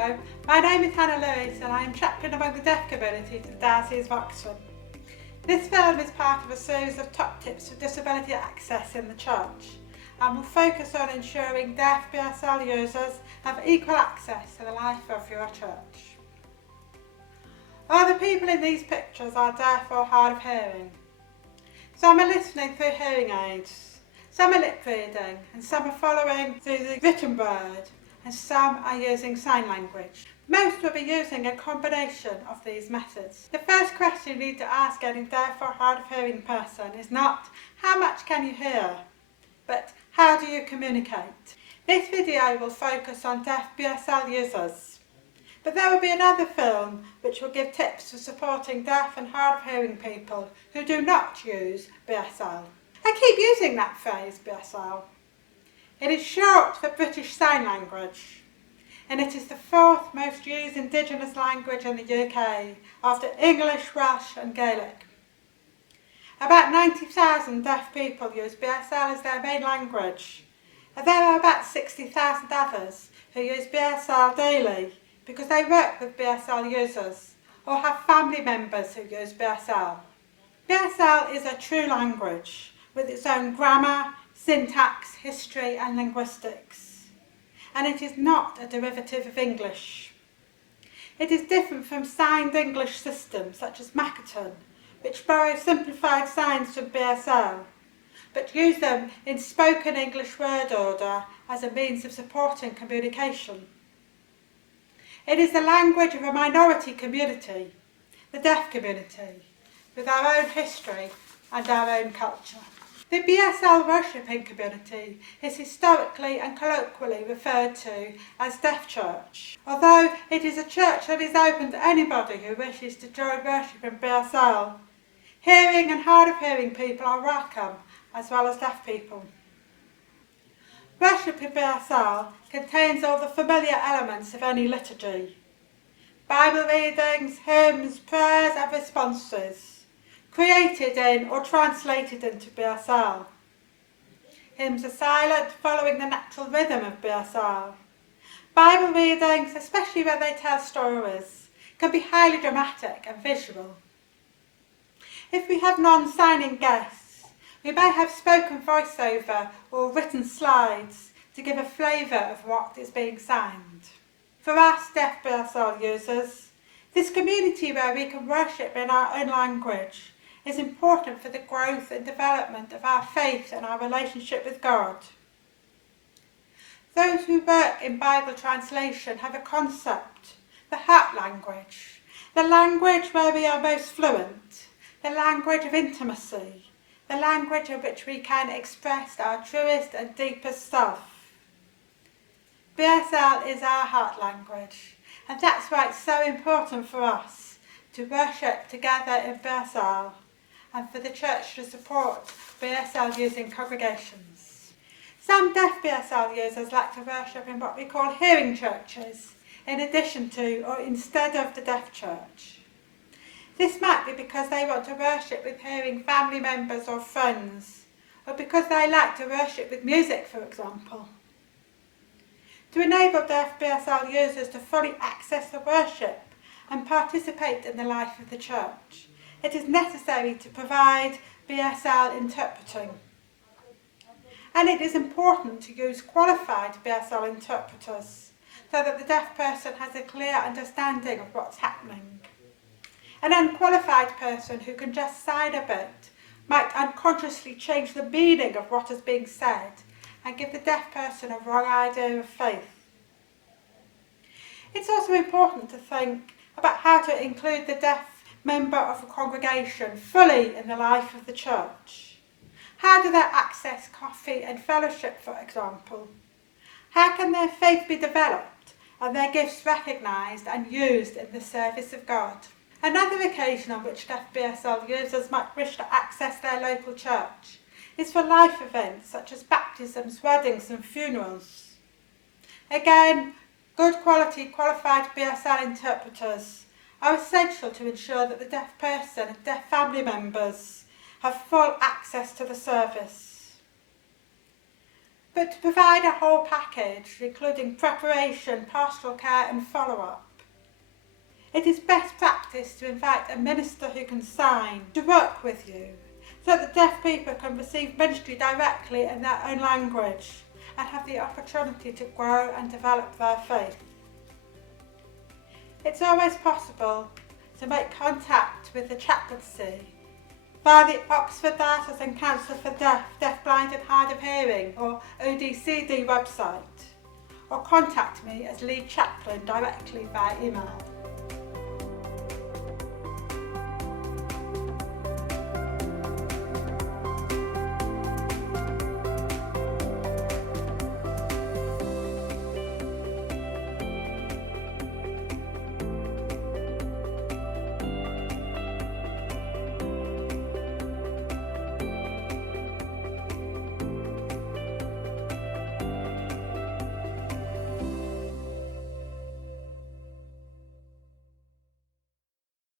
Hello, my name is Hannah Lewis and I am Chaplain among the deaf community to the Diocese of Oxford. This film is part of a series of top tips for disability access in the Church and will focus on ensuring deaf BSL users have equal access to the life of your Church. All the people in these pictures are deaf or hard of hearing. Some are listening through hearing aids, some are lip reading and some are following through the written word, and some are using sign language. Most will be using a combination of these methods. The first question you need to ask any deaf or hard of hearing person is not how much can you hear, but how do you communicate? This video will focus on deaf BSL users, but there will be another film which will give tips for supporting deaf and hard of hearing people who do not use BSL. I keep using that phrase, BSL. It is short for British Sign Language, and it is the fourth most used Indigenous language in the UK after English, Welsh and Gaelic. About 90,000 deaf people use BSL as their main language, and there are about 60,000 others who use BSL daily because they work with BSL users or have family members who use BSL. BSL is a true language with its own grammar, syntax, history and linguistics, and it is not a derivative of English. It is different from signed English systems such as Makaton, which borrow simplified signs from BSL, but use them in spoken English word order as a means of supporting communication. It is the language of a minority community, the deaf community, with our own history and our own culture. The BSL worshipping community is historically and colloquially referred to as Deaf Church, although it is a church that is open to anybody who wishes to join worship in BSL. Hearing and hard of hearing people are welcome, as well as deaf people. Worship in BSL contains all the familiar elements of any liturgy: Bible readings, hymns, prayers and responses, created in or translated into BSL. Hymns are silent, following the natural rhythm of BSL. Bible readings, especially when they tell stories, can be highly dramatic and visual. If we have non-signing guests, we may have spoken voiceover or written slides to give a flavour of what is being signed. For us deaf BSL users, this community where we can worship in our own language is important for the growth and development of our faith and our relationship with God. Those who work in Bible translation have a concept, the heart language, the language where we are most fluent, the language of intimacy, the language in which we can express our truest and deepest self. BSL is our heart language, and that's why it's so important for us to worship together in BSL and for the Church to support BSL using congregations. Some deaf BSL users like to worship in what we call hearing churches, in addition to or instead of the deaf church. This might be because they want to worship with hearing family members or friends, or because they like to worship with music, for example. To enable deaf BSL users to fully access the worship and participate in the life of the Church, it is necessary to provide BSL interpreting. And it is important to use qualified BSL interpreters so that the deaf person has a clear understanding of what's happening. An unqualified person who can just sign a bit might unconsciously change the meaning of what is being said and give the deaf person a wrong idea of faith. It's also important to think about how to include the deaf member of a congregation fully in the life of the Church. How do they access coffee and fellowship, for example? How can their faith be developed and their gifts recognised and used in the service of God? Another occasion on which deaf BSL users might wish to access their local church is for life events such as baptisms, weddings and funerals. Again, good quality qualified BSL interpreters are essential to ensure that the deaf person and deaf family members have full access to the service. but to provide a whole package, including preparation, pastoral care and follow-up. It is best practice to invite a minister who can sign to work with you, so that deaf people can receive ministry directly in their own language and have the opportunity to grow and develop their faith. It's always possible to make contact with the chaplaincy via the Oxford Diocese Council for Deaf, Blind and Hard of Hearing or ODCD website, or contact me as lead chaplain directly via email.